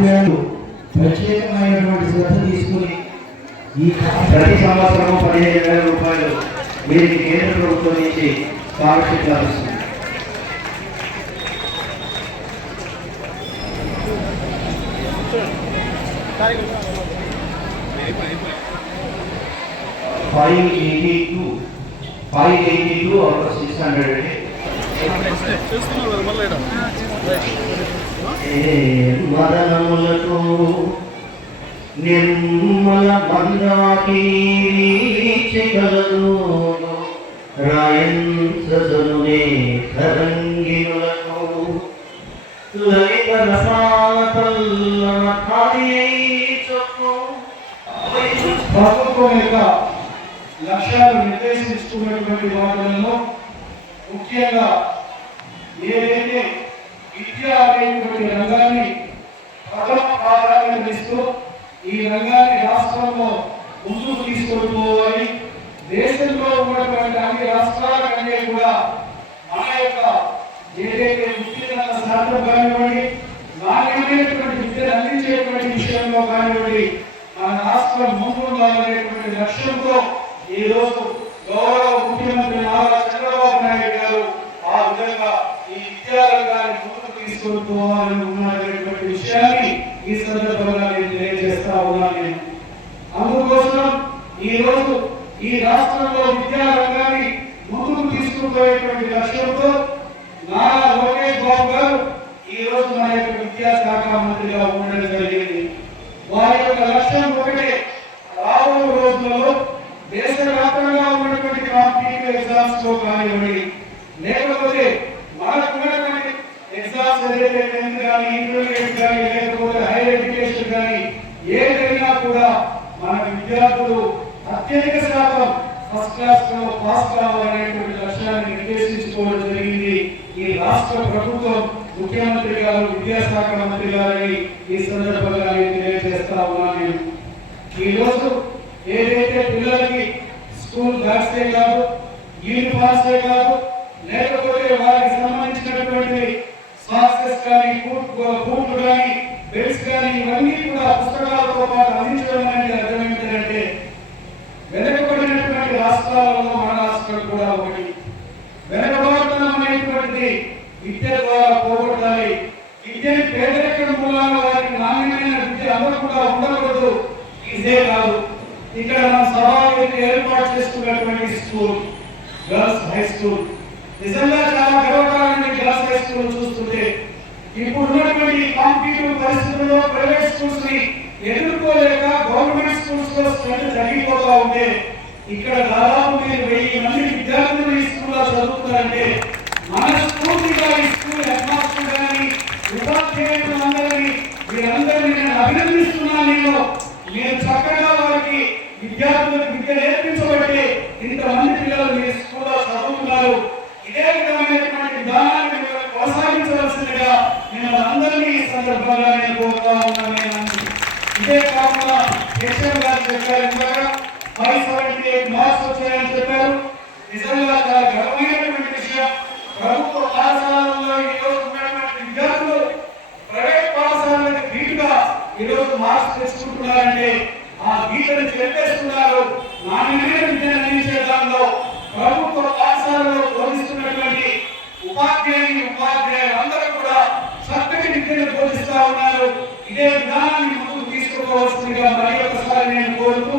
ఉపాధ్యాయులు ప్రత్యేకమైనటువంటి శ్రద్ధ తీసుకుని ఈ ప్రతి సంవత్సరం 15,000 రూపాయలు వీరికి కేంద్ర ప్రభుత్వం నుంచి స్కాలర్షిప్ లభిస్తుంది. $582 or $600 వదనములకు నిర్మల మందాకీకలదు రాయంసనునే తరంగినులకు లలిత ప్రభుత్వం యొక్క లక్ష్యాలు నిర్దేశిస్తున్నటువంటి వాటిలో ముఖ్యంగా ఏదైతే విద్య అనేటువంటి రంగాన్ని ప్రథమ ప్రాధాన్యత ఇస్తూ ఈ రంగాన్ని రాష్ట్రంలో ముందుకు తీసుకెళ్ళిపోవాలి. దేశంలో ఉన్నటువంటి అన్ని రాష్ట్రాల కంటే కూడా మన యొక్క ఏదైతే ఉత్తీర్ణత శాతం కానివ్వండి, నాణ్యమైనటువంటి విద్యను అందించేటువంటి విషయంలో కానివ్వండి, మన రాష్ట్రం ముందుండాలనేటువంటి లక్ష్యంతో ఈ రోజు గౌరవ ముఖ్యమంత్రి నారా చంద్రబాబు నాయుడు గారు ఆ విధంగా ఈ విద్యారంగాన్ని ముందుకు తీసుకెళ్ళిపోవాలని ఉన్నటువంటి విషయాన్ని ఈ సందర్భంగా నేను తెలియజేస్తా ఉన్నాను. అందుకోసం ఈ రోజు ఈ రాష్ట్రంలో విద్యారంగాన్ని ముందుకు తీసుకుపోయేటువంటి లక్ష్యంతో నారా లోకేష్ బాబు గారు ఈ రోజు మన యొక్క విద్యాశాఖ మంత్రిగా ఉండడం జరిగింది. వారి యొక్క లక్ష్యం ఒకటే, రాబోయే రోజులలో దేశవ్యాప్తంగా ఉన్నటువంటి కాంపిటేటివ్ ఎగ్జామ్స్ లో కానివ్వండి, లేకపోతే మనకు ఉన్నటువంటి ఎగ్జామ్స్ ఏదైతే 10th కానీ, ఇంటర్మీడియట్ కానీ, లేకపోతే హైయర్ ఎడ్యుకేషన్ కానీ ఏదైనా కూడా మన విద్యార్థులు అత్యధిక శాతం ఫస్ట్ క్లాస్ లో పాస్ కావాలనేటువంటి లక్ష్యాన్ని నిర్దేశించుకోవడం జరిగింది. ఈ రాష్ట్ర ప్రభుత్వం ముఖ్యమంత్రి గారు, విద్యాశాఖ మంత్రి గారిని ఈ సందర్భంగా నేను తెలియజేస్తా ఉన్నాను. ఈ రోజు ఏదైతే పిల్లలకి స్కూల్ బ్యాగ్సే కాదు, యూనిఫామ్సే కాదు, లేకపోతే వారికి సంబంధించినటువంటి సాక్సెస్ కానీ, బూట్లు కానీ, బెల్ట్స్ కానీ ఇవన్నీ కూడా పుస్తకాలతో పాటు అందించడం అనేది అర్థం ఏంటంటే, వెనుకబడినటువంటి రాష్ట్రాలలో మన రాష్ట్రం కూడా ఒకటి. వెనుకబడుతున్నాం అనేటువంటిది విద్య ద్వారా పోగొట్టాలి. విద్యని పేదరికం మూలాన వారికి నాణ్యమైన విద్య అందకుండా ఉండకూడదు. ఇదే కాదు, ఇక్కడ మన సభావేదిక ఏర్పాటు చేసుకున్నటువంటి స్కూల్ గర్ల్స్ హై స్కూల్ నిజంగా చాలా గర్వకారణంగా గర్ల్స్ హై స్కూల్ చూస్తుంటే ఇప్పుడు ఉన్నటువంటి కాంపిటేటివ్ పరిస్థితుల్లో ప్రైవేట్ స్కూల్స్ ని ఎదుర్కోలేక గవర్నమెంట్ స్కూల్స్ లో స్ట్రెంత్ తగ్గిపోతా ఉంటే ఇక్కడ దాదాపు 1000 మంది విద్యార్థులు ఈ స్కూల్లో చదువుతున్నారంటే మన స్ఫూర్తిగా ఈ స్కూల్ హెడ్ మాస్టర్ గాని, ఉపాధ్యాయులు అందరినీ వీరందరినీ నేను అభినందిస్తున్నాను. మీరు చక్కగా వారికి విద్యార్థులకు విద్య నేర్పించబట్టి ఇంతమంది పిల్లలు మీ స్కూల్లో చదువుతున్నారు. ఇదే విధమైనటువంటి విధానాన్ని కొనసాగించవలసిందిగా నేను అందరినీ ఈ సందర్భంగా నేను కోరుతా ఉన్నాను. ఇదే కాకుండా హెచ్ఎం గారు చెప్పారు, 578 మార్క్స్ వచ్చాయని చెప్పారు. నిజంగా చాలా గర్వమైనటువంటి విషయం. ప్రభుత్వ పాఠశాలలో ఈ రోజు ఉన్నటువంటి విద్యార్థులు ప్రైవేట్ పాఠశాలకు ధీటుగా ఈ రోజు మార్క్స్ తెచ్చుకుంటున్నారంటే ఆ గీతను చెల్లేస్తున్నారు. నాణ్యమైన విద్యను అందించే దానిలో ప్రభుత్వ పాఠశాలలో బోధిస్తున్నటువంటి ఉపాధ్యాయులు అందరూ కూడా చక్కటి విద్యను బోధిస్తా ఉన్నారు. ఇదే విధానాన్ని ముందుకు తీసుకోవాల్సిందిగా మరి ఒకసారి నేను కోరుతూ